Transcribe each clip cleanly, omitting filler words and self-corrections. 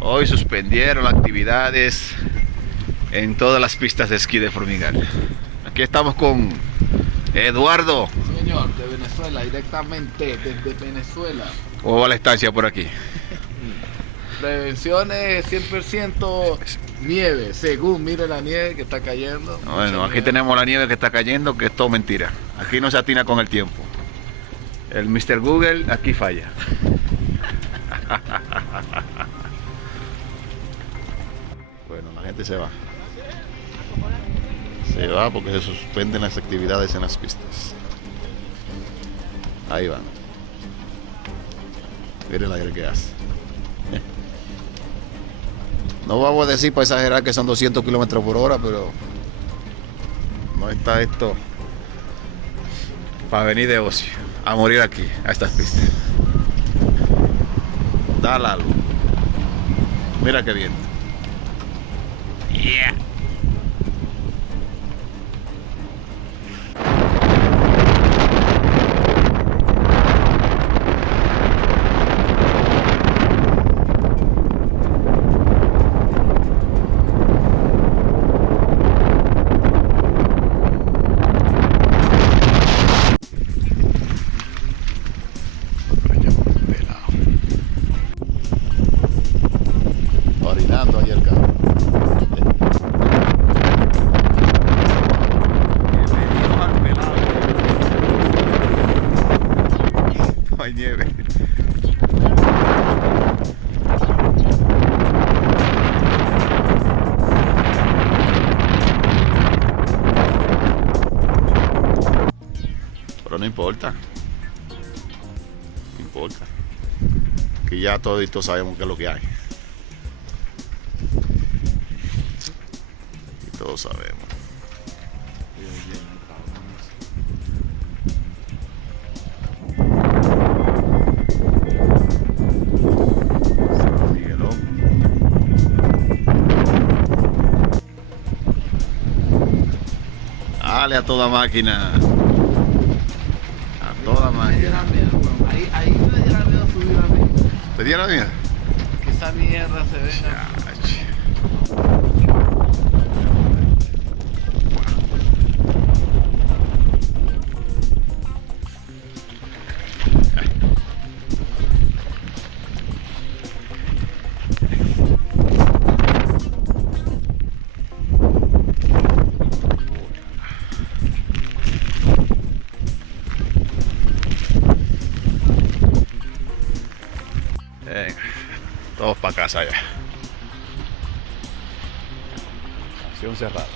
Hoy suspendieron actividades en todas las pistas de esquí de Formigal. Aquí estamos con Eduardo. Señor, de Venezuela, directamente desde Venezuela. ¿Cómo va la estancia por aquí? Prevenciones 100% nieve, según mire la nieve que está cayendo. Bueno, aquí tenemos la nieve que está cayendo, que es todo mentira. Aquí no se atina con el tiempo. El Mr. Google aquí falla. Bueno, la gente se va. Se va porque se suspenden las actividades en las pistas. Ahí van. Miren el aire que hace. No vamos a decir para exagerar que son 200 kilómetros por hora, pero no está esto para venir de ocio, a morir aquí, a estas pistas. Dale algo. Mira qué bien. Yeah. Orinando ahí el carro. No hay nieve. Pero no importa. No importa. Que ya toditos sabemos qué es lo que hay. Todos sabemos. Dale a toda máquina. A toda máquina. Ahí me diera miedo subir a mí. ¿Te diera miedo? Que esa mierda se venga. Todos para casa ya. Acción cerrada.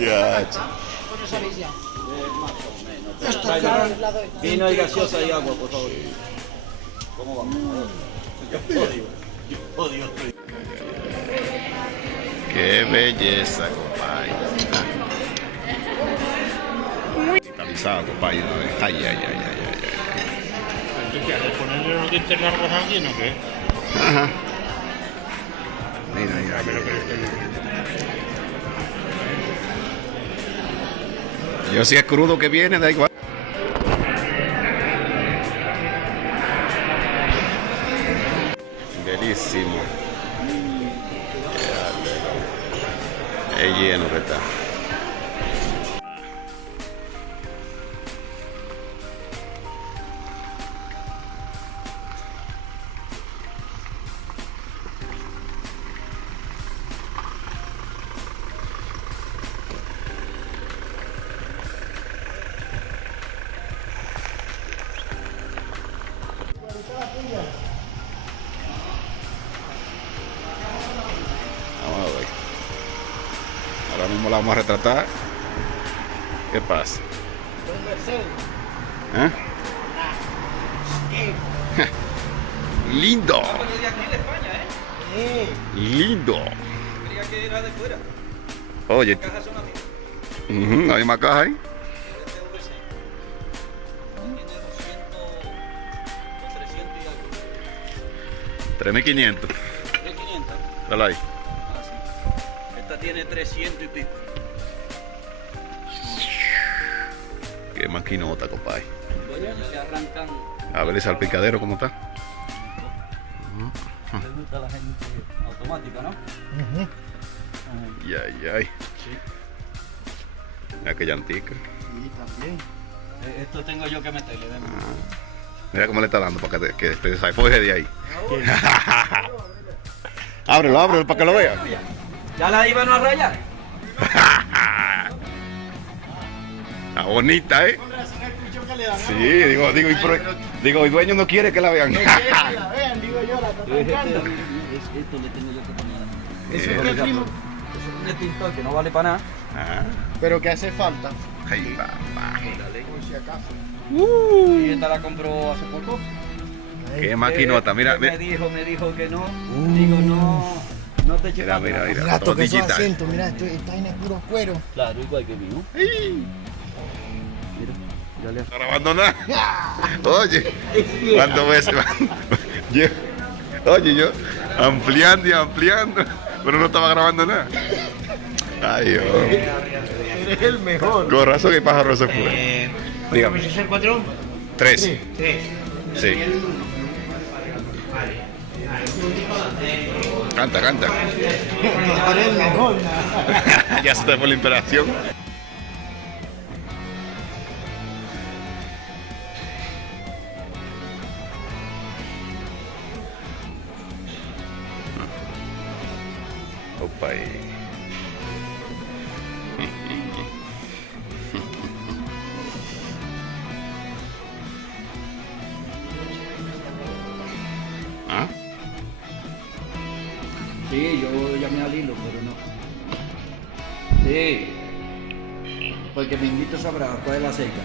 Ya. Vino y gaseosa y agua, por favor. ¿Cómo vamos? Yo odio. Qué belleza, compadre. Digitalizado, compadre. Ay. ¿Qué haces? ¿Ponerle los dientes largos a alguien o qué? Ajá. Mira, mira, Pero mira. que Yo si es crudo que viene, da igual. Belísimo. Es lleno que está. Vamos a ver. Ahora mismo la vamos a retratar. ¿Qué pasa? ¿Eh? Lindo. de aquí de España, ¿eh? Lindo. Creía que era de fuera. Oye, Las cajas son así. la misma caja ahí. Este VC. Tiene 200 o 300 y algo. 3.500. 3.500. Dale ahí. Ah, sí. Esta tiene 300 y pico. Qué maquinota, compadre. Oye, le arrancan. A ver el salpicadero cómo está. Le gusta a la gente automática, ¿no? Ay, ay, ay. Sí. Mira que llantica. Sí, también. Esto tengo yo que meterle. ¿Ven? Mira cómo le está dando para que te desafoje de ahí. ábrelo, ábrelo para que lo vea. ¿Ya la iban a rayar? Está bonita, ¿eh? Sí, digo, el dueño no quiere que la vean. Esto le tengo yo que poner. ¿Eso es qué, primo? Eso es un extintor que no vale para nada. Ah, Pero que hace falta, ay, papá. por si acaso. Y esta la compró hace poco. Qué maquinota, mira, Me mira, dijo que no. Digo, no te eches mira, para atrás. mira, Mira, todo toque esos digital. asientos, mira, esto está en puro cuero. Claro, igual que mío. Mira, ya le No está grabando nada. Oye, ¿cuántas veces? Yo ampliando y ampliando, pero no estaba grabando nada. Ay, Dios. Eres el mejor. Con razón que el pájaro se fue. Dígame. ¿Puedes ser 4? 3. 3. Sí. Canta, canta. Eres el mejor. Ya se te fue la inspiración. Opa. ¿Ah? Sí, yo llamé al hilo, pero no. Sí. Porque me invito a saber cuál es la seca.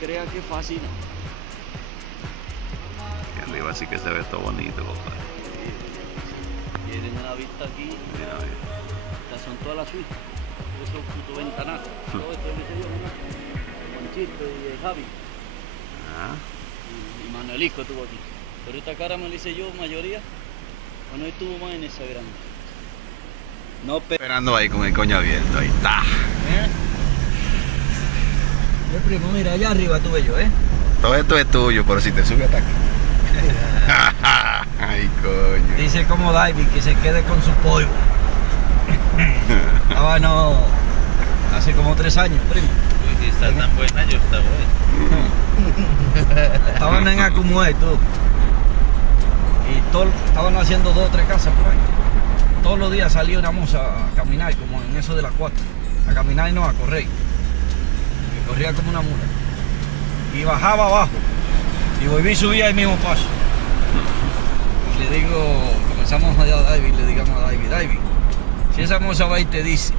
crea que es fácil. Y arriba sí que se ve todo bonito, compadre. Tienen una vista aquí. Mira, mira. Estas son todas las suites. Esos putos ventanales. Todo esto lo hice yo, ¿no? Monchito y el Javi. Ah, Y Manuelico estuvo aquí. Pero esta cara me la hice yo, mayoría. Bueno, estuvo más en esa grande. No, esperando ahí con el coño abierto, ahí está. primo, mira, allá arriba tuve yo, ¿eh? Todo esto es tuyo, pero si te sube hasta aquí. Ay, coño. Dice como David que se quede con su polvo. Estaba no hace como 3 años, primo. Si está tan buena, yo está buena. Estaban en Acumué, tú. Y estaban haciendo 2 o 3 casas por ahí. Todos los días salía una moza a caminar, como en eso de las 4. A caminar y no a correr. Que corría como una mula. Y bajaba abajo. Y volví y subía el mismo paso. Y le digo, comenzamos a David, le digamos a David, si esa moza va y te dice,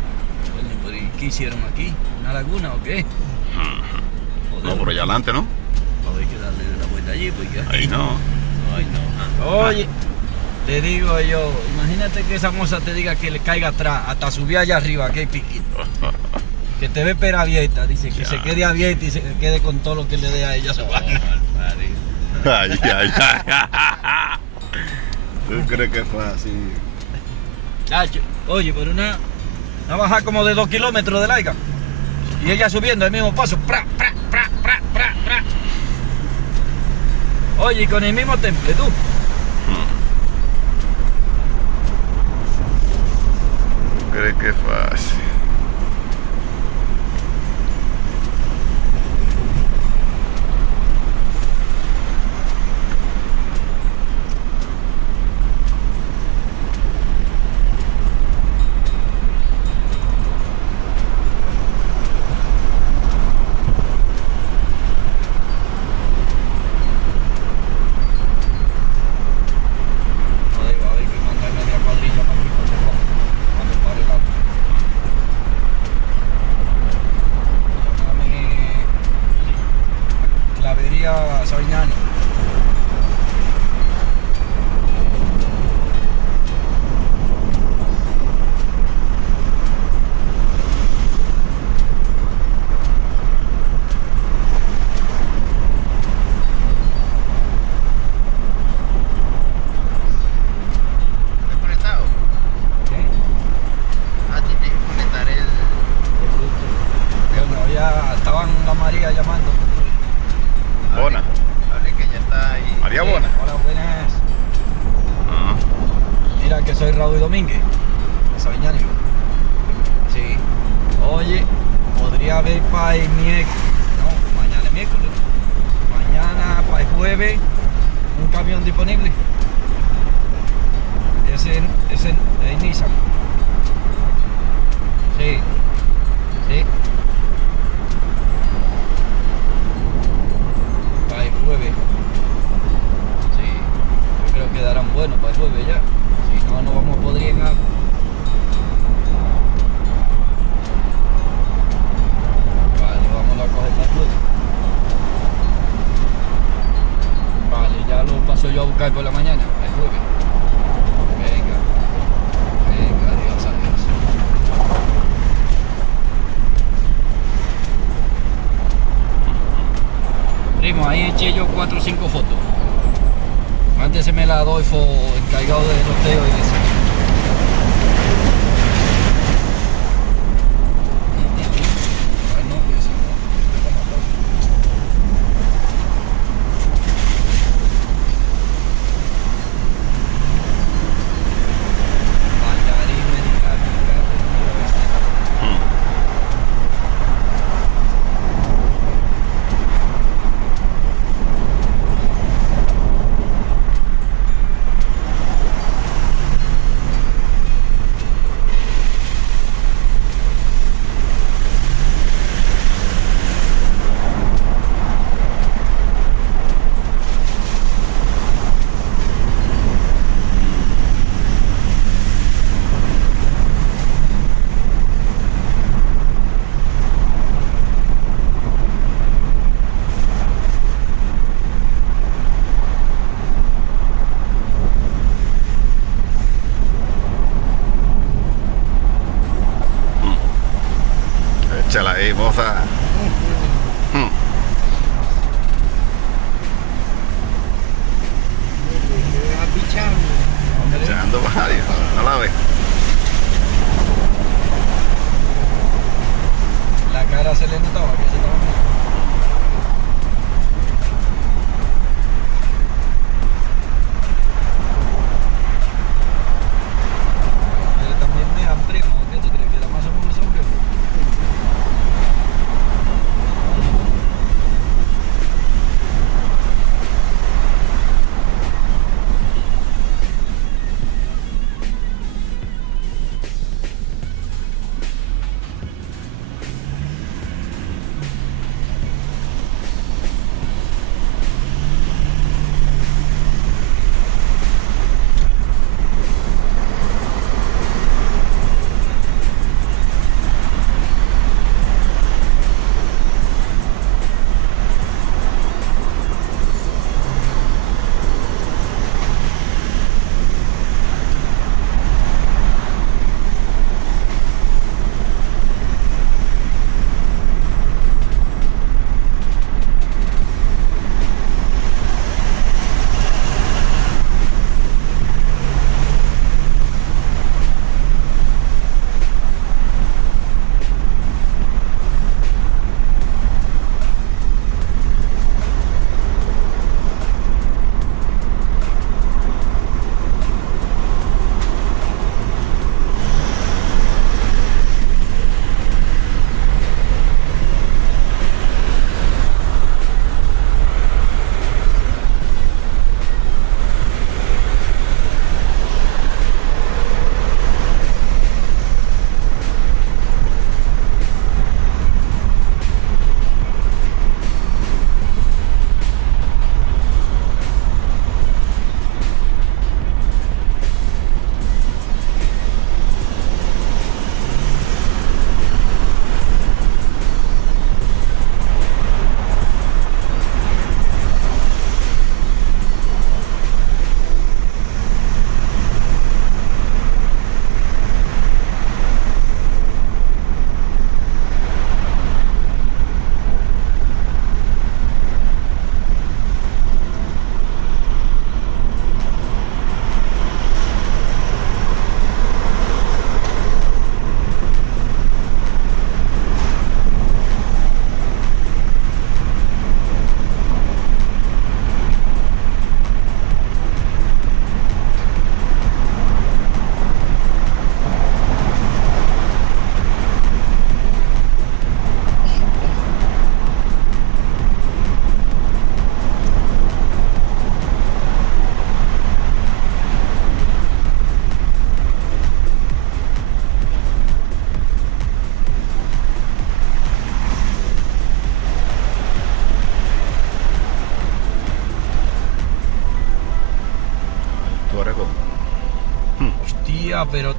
"Coño, pero ¿y qué hicieron aquí? ¿Una laguna o qué?" No, por allá adelante, ¿no? Hay que darle la vuelta allí, porque Ahí no. Ay, no. Oye, le digo yo, imagínate que esa moza te diga que le caiga atrás, hasta subir allá arriba, que hay piquito. Que te ve pera abierta, dice que Ya. se quede abierta y se quede con todo lo que le dé a ella. Ay, ay, ay. ¿Tú crees que fue así? Chacho, oye, pero una bajada como de 2 kilómetros de larga. Y ella subiendo el mismo paso. Pra, pra, pra, pra, pra, pra. Oye, y con el mismo temple, tú. ¿Tú crees que fue así? A ver que manda media cuadrilla para aquí, cuando pare el auto. Llámame Clavería Sabiñani. ¿Estás conectado? ¿Qué? Ah, tienes que conectar el... Bueno, ya estaban la María llamando. Bona. Hable que ya está ahí. María Bona. Hola, buenas. Ah, Mira que soy Raúl Domínguez, de Sabiñani. Sí. Oye, podría haber para el miércoles. No, mañana es miércoles. Mañana para el jueves un camión disponible. Ese es Nissan. Sí. Sí. Para el jueves. Sí. Yo creo que darán bueno para el jueves ya. Si no, no vamos a poder llegar. Vale, vamos a coger para el jueves. Vale, ya lo paso yo a buscar por la mañana, el jueves. Venga. Venga, adiós, adiós. Primo, ahí eché yo 4 o 5 fotos. Mándeseme la Adolfo, encargado de loteo y de eso. Bueno, que si no, te como todo. Bailarín mexicano, chismosa. Echando varios, no la ves. La cara se le notaba que se estaba mirando. Pero también me dan primo, ¿qué tú crees? Que la masa por son que hostia, pero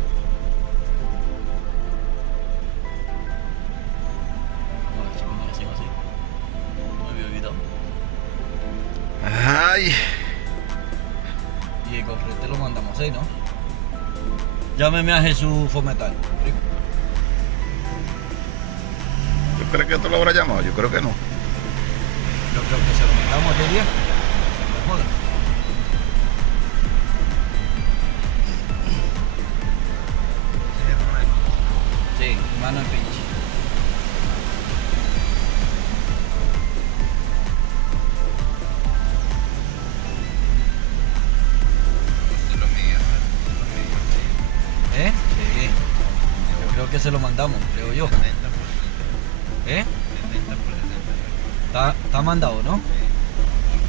Ay, y el cofrete lo mandamos ahí, ¿no? Llámeme a Jesús Fometal. ¿tú crees que esto lo habrá llamado? Yo creo que no. Yo creo que se lo mandamos aquel día. No jodas. Sí, mano en pinche. ¿Eh? Sí. Yo creo que se lo mandamos, creo yo. ¿Eh? Está mandado, ¿no?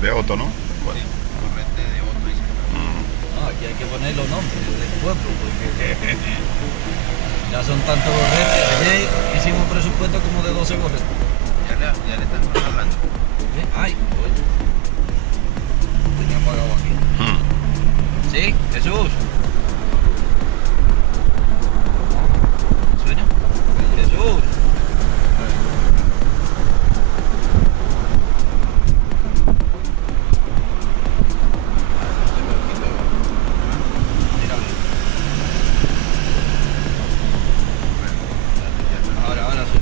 De Otto, ¿no? Bueno. No, aquí hay que poner los nombres del pueblo, porque ya son tantos gorretes. Ayer hicimos un presupuesto como de 12 gorretes. Ya le están hablando. ¿Eh? Ay, oye. Tenía apagado aquí. ¿Sí? Jesús. ¿Suena? Jesús. Ahora sí.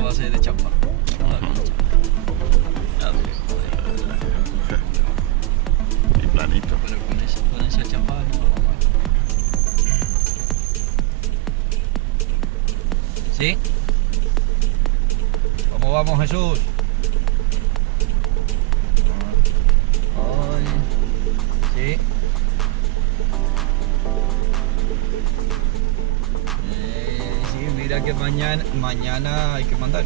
lo va a hacer de champán. Vamos a dar con champán. Y planito. Pero con ese champán no lo vamos a hacer. ¿Sí? ¿Cómo vamos, Jesús? Ay, sí. Sí, mira que mañana hay que mandar.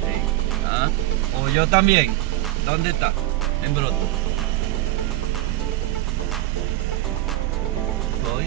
Sí. Ah, o yo también. ¿Dónde está? En Broto. Estoy.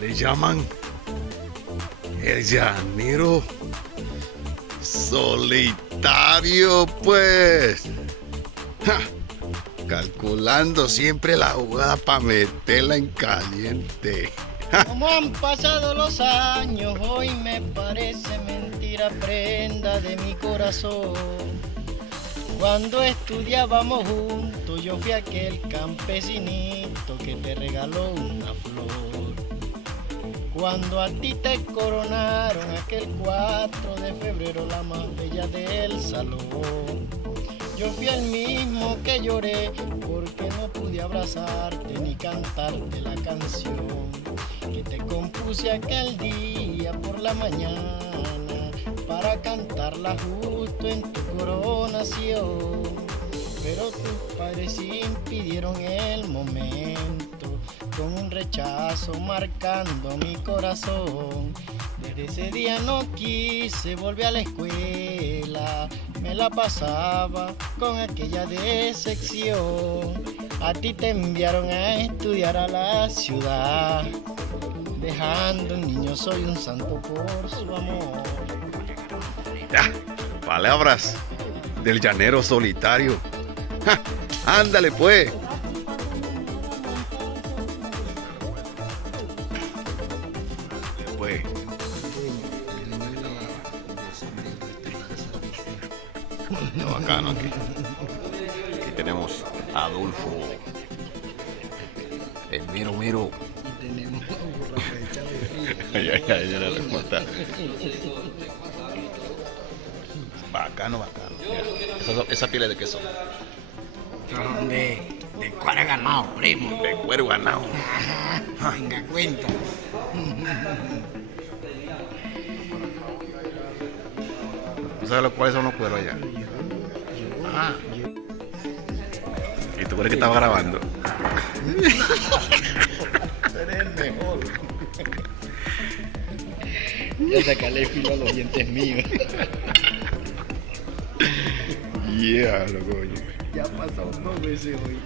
Le llaman el llanero solitario, pues. Ja, calculando siempre la jugada para meterla en caliente. Como han pasado los años, hoy me parece mentira, prenda de mi corazón. Cuando estudiábamos juntos, yo fui aquel campesinito que te regaló una flor. Cuando a ti te coronaron aquel 4 de febrero, la más bella del salón. Yo fui el mismo que lloré porque no pude abrazarte ni cantarte la canción que te compuse aquel día por la mañana para cantarla justo en tu coronación. Pero tus padres impidieron el momento con un rechazo marcando mi corazón. Desde ese día no quise volver a la escuela, me la pasaba con aquella decepción. A ti te enviaron a estudiar a la ciudad, dejando un niño soy un santo por su amor. Ya, palabras del llanero solitario. Ja, ándale pues. Pues. Qué bacano aquí. Aquí tenemos a Adolfo. El miro. Y tenemos un Rafael Ay, ya le respuesta. Bacano. Mira, esa piel es de queso. Son de cuero ganado, primo. De cuero ganado. Venga, cuenta. ¿Tú sabes cuáles son los cueros allá? Ah, ¿Y tú crees que estaba grabando? eres el mejor. Ya sacarle el filo a los dientes míos. Yeah, lo coño. Ya ha pasado 2 veces hoy.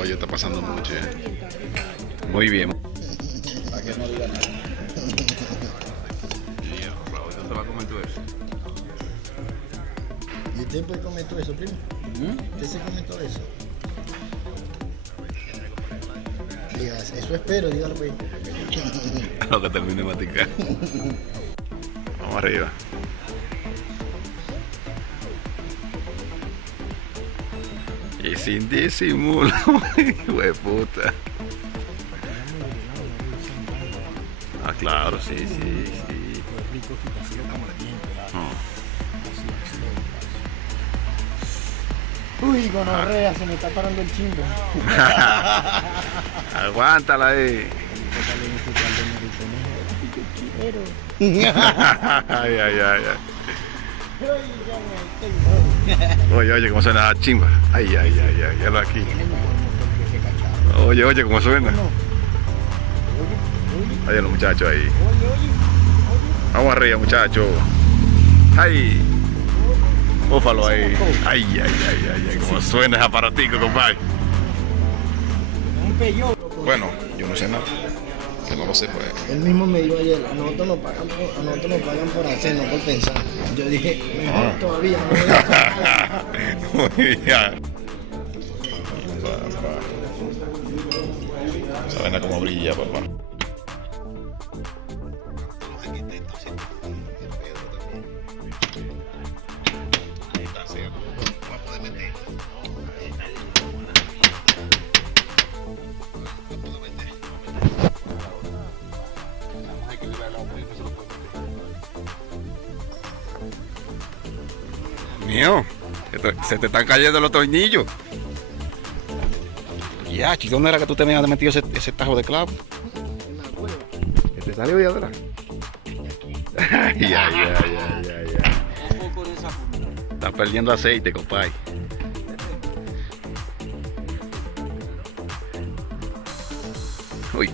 Oye, está pasando mucho. Muy bien. Para que no diga nada. ¿Usted se va a comer todo eso? ¿Y usted puede comer todo eso, primo? ¿Usted se come todo eso? Digas, eso espero, dígalo pues. Lo que termine de maticar. Vamos arriba. Y sin disimulo, hijo de puta. Ah, claro, sí. Uy, gonorrea, se me está parando el chimbo. Aguántala ahí. Ay. Oye, cómo suena la chimba. Ay, ya lo aquí. Oye, cómo suena. Oye, los muchachos ahí. Vamos arriba, muchachos. Ay. Búfalo ahí. Ay, ay, ay, ay, ay. Cómo suena ese aparatico, compadre. Un peyó. Bueno, yo no sé nada. Que no lo sé, pues. Él mismo me dijo ayer, a nosotros nos pagan por hacer, no por pensar. Yo dije, mejor todavía, no voy a Muy bien. Esa vaina como brilla, papá. Mío, se te están cayendo los tornillos. Ya, ¿y dónde era que tú te habías metido ese tajo de clavo? ¿Que te salió de atrás? Ay, ay, ay, ay, ay, ay. Está perdiendo aceite, compadre. Uy.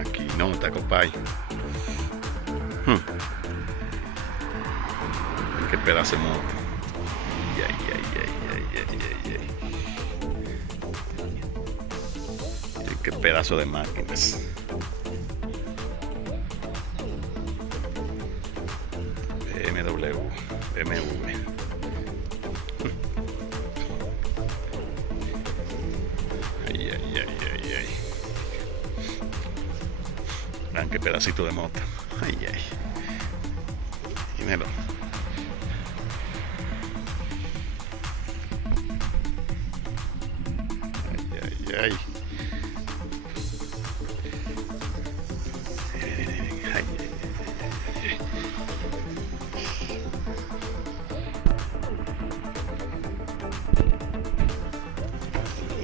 Aquí no está, compadre. Qué pedazo de moto. Ay, ay, ay, ay, ay, ay, ay. Qué pedazo de máquinas. BMW. Ay, ay, ay, ay, ay. Vean qué pedacito de moto. Ay, ay. Dímelo. Ay, ay, ay.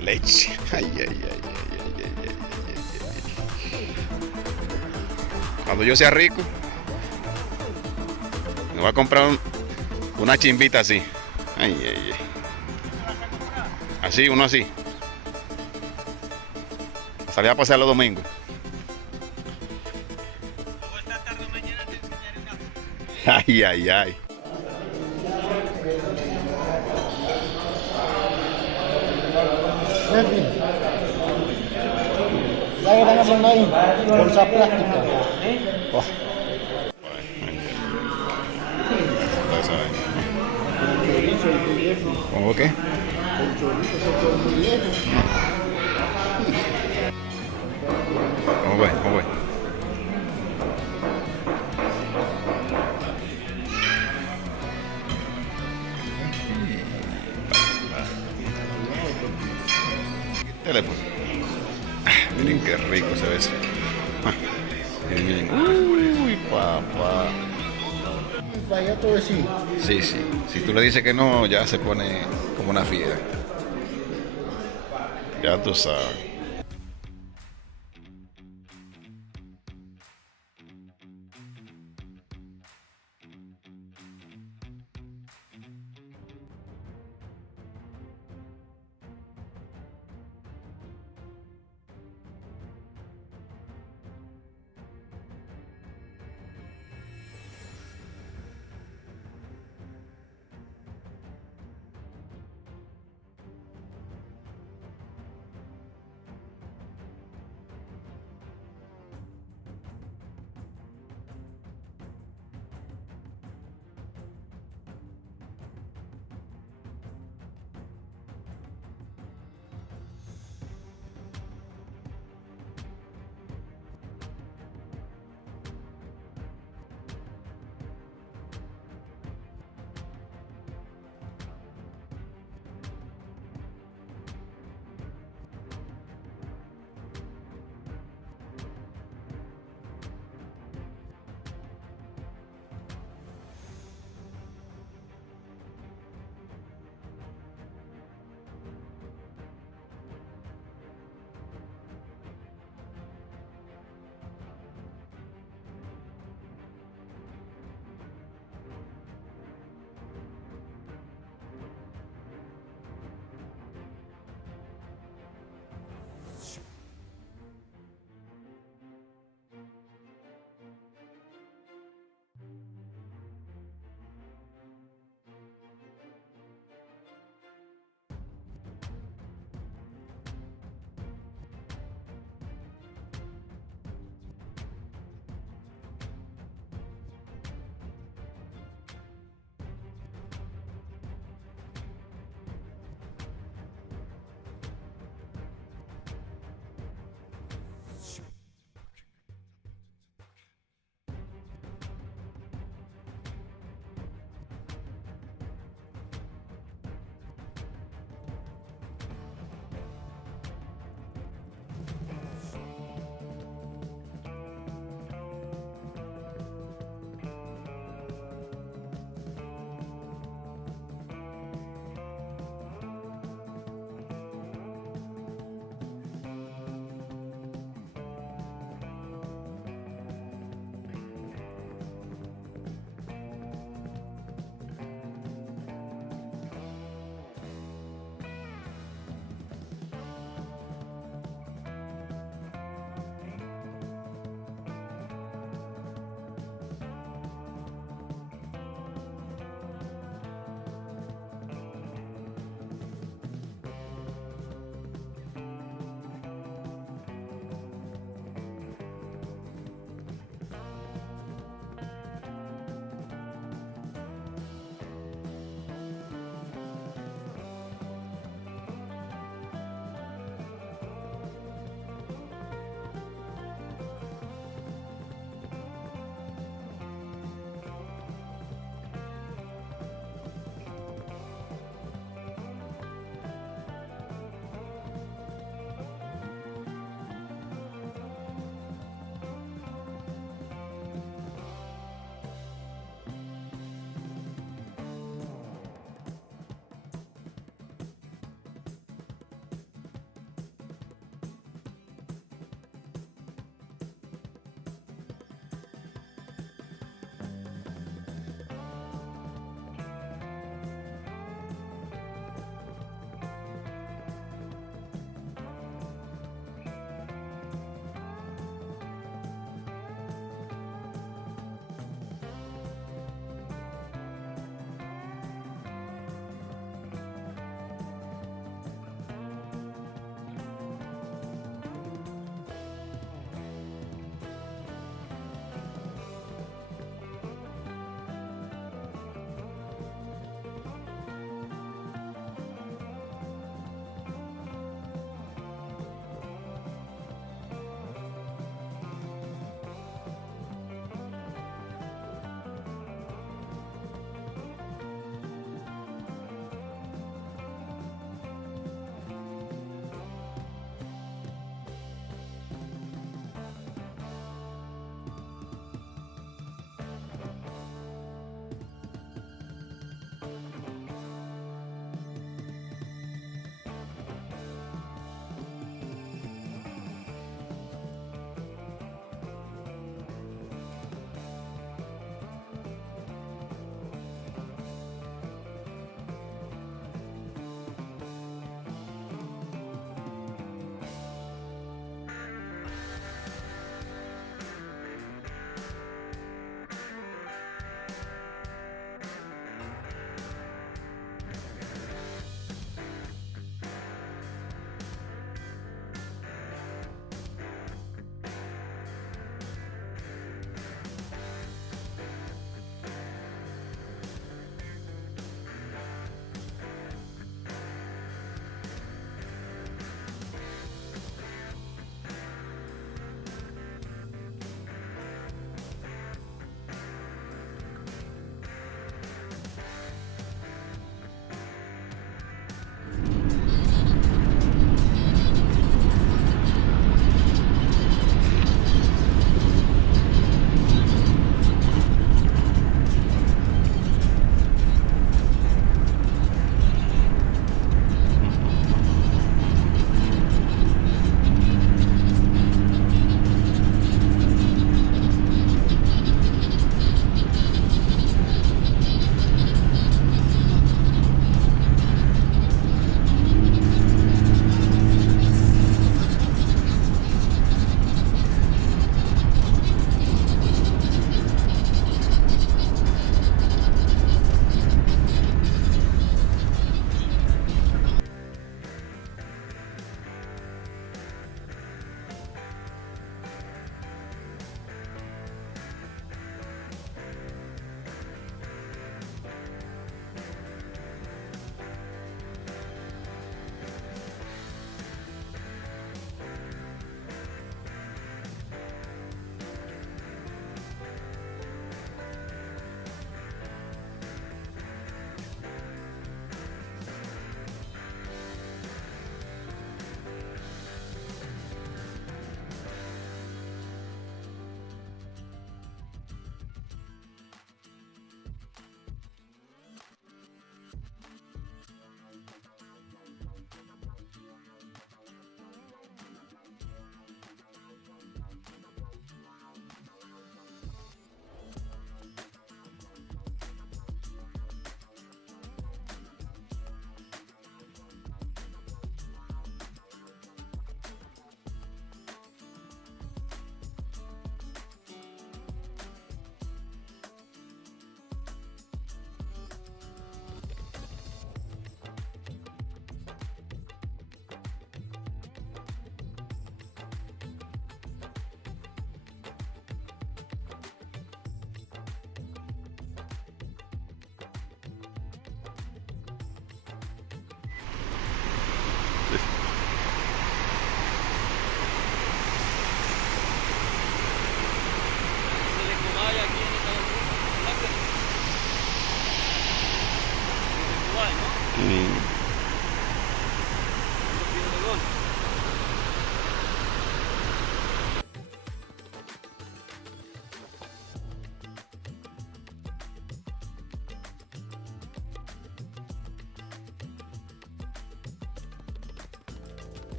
Leche. Ay, ay, ay, ay, ay, ay, ay, ay. Cuando yo sea rico, me voy a comprar una chimbita así. Ay, ay, ay. Así, uno así. Salí a pasar los domingos. Ay, ay, ay. Jefe, ¿sabes qué están haciendo ahí? Bolsa plástica. Oh. ¿Cómo qué? ¿Cómo voy? ¿Cómo voy? Teléfono. Miren qué rico se ve eso. Miren. Uy, papá. Vaya todo así. Sí, sí. Si tú le dices que no, ya se pone como una fiera. Ya tú sabes.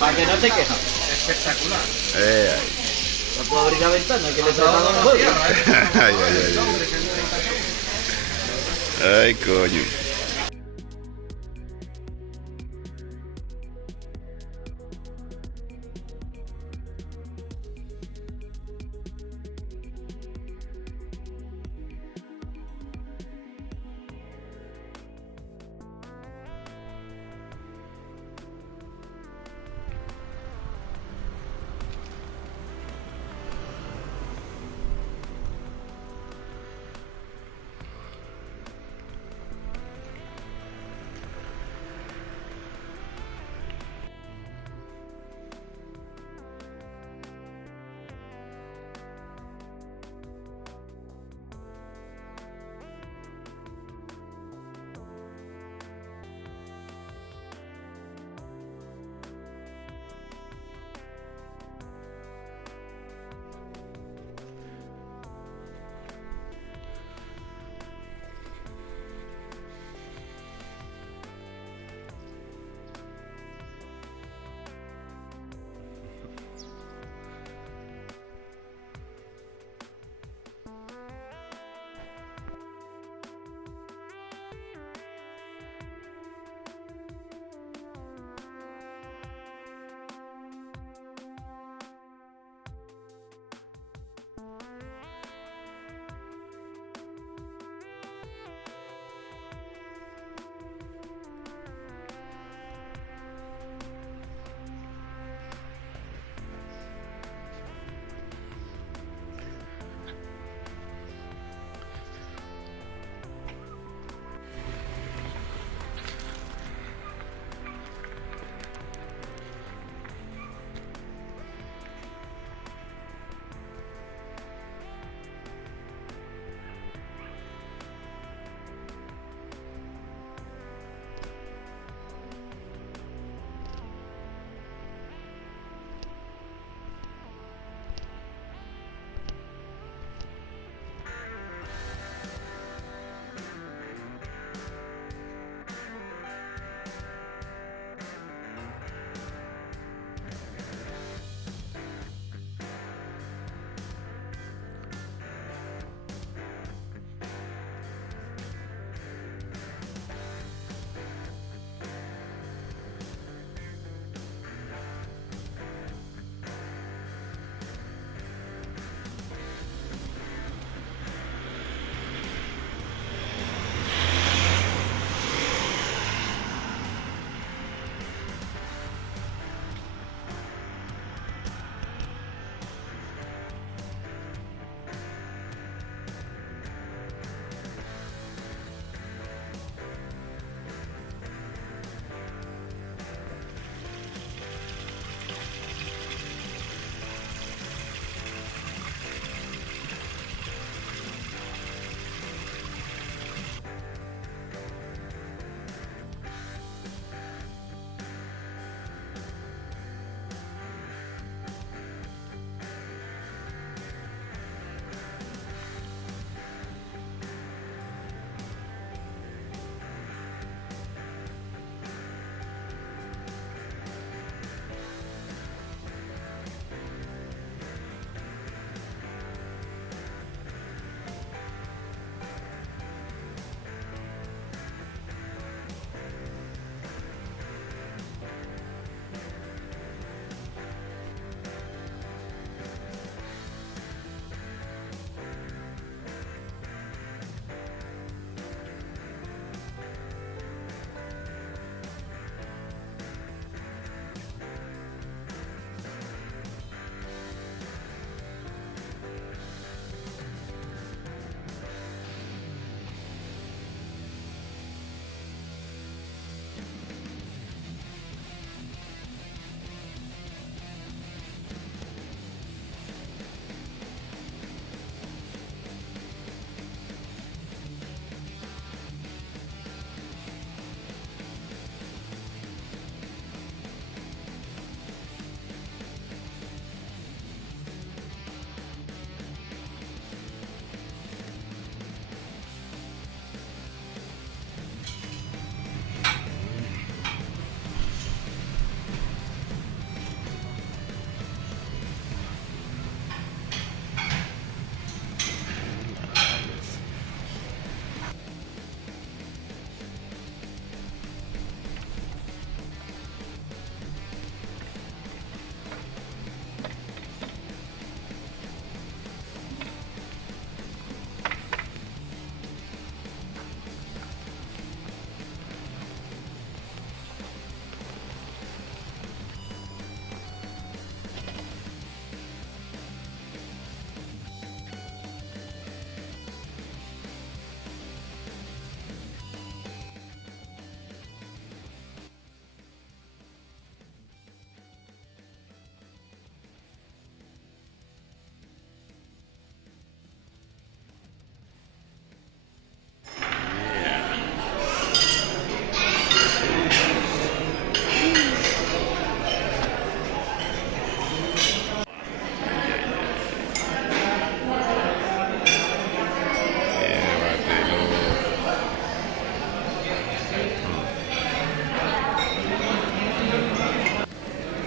Para que no te quejas. Ay. No puedo abrir la ventana, que le tratan los juegos. Ay, ay, ay. Ay, coño.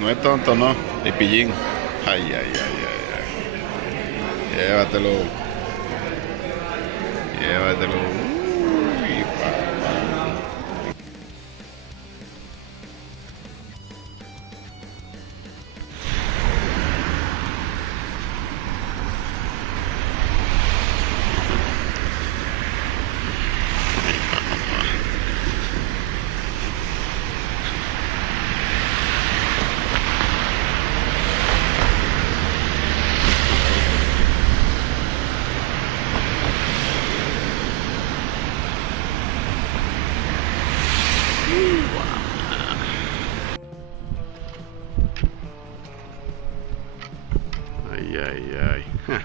No es tonto, no. Es pillín. Ay, ay, ay, ay, ay. Llévatelo. Llévatelo. Uy, papá. Ay, ay, ay. Ja.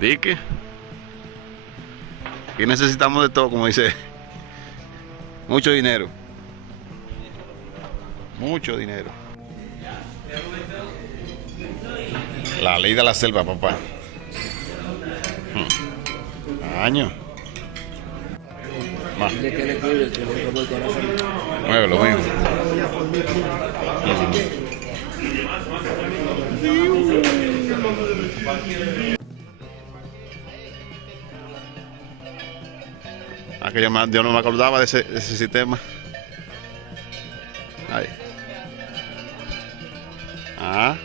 Dique. Aquí necesitamos de todo, como dice. Mucho dinero. Mucho dinero. La ley de la selva, papá. Año. Más. Mueve lo mismo. Que yo no me acordaba de ese sistema. Ahí. Ah,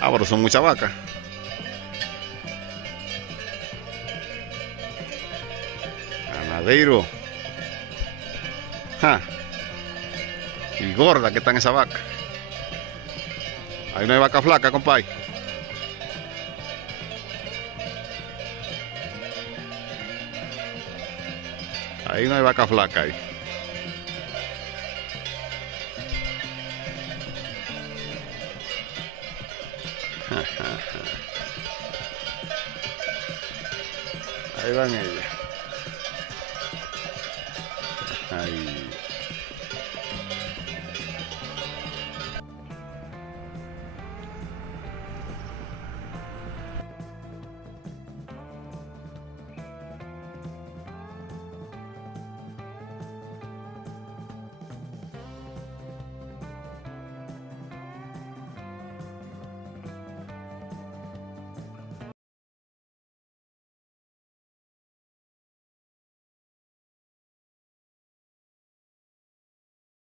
pero son muchas vacas. Ganadero. Ja. Y gorda que están esas vacas. Ahí no hay vaca flaca, compadre. Ahí no hay vaca flaca ahí. Ahí van ellas. Ahí.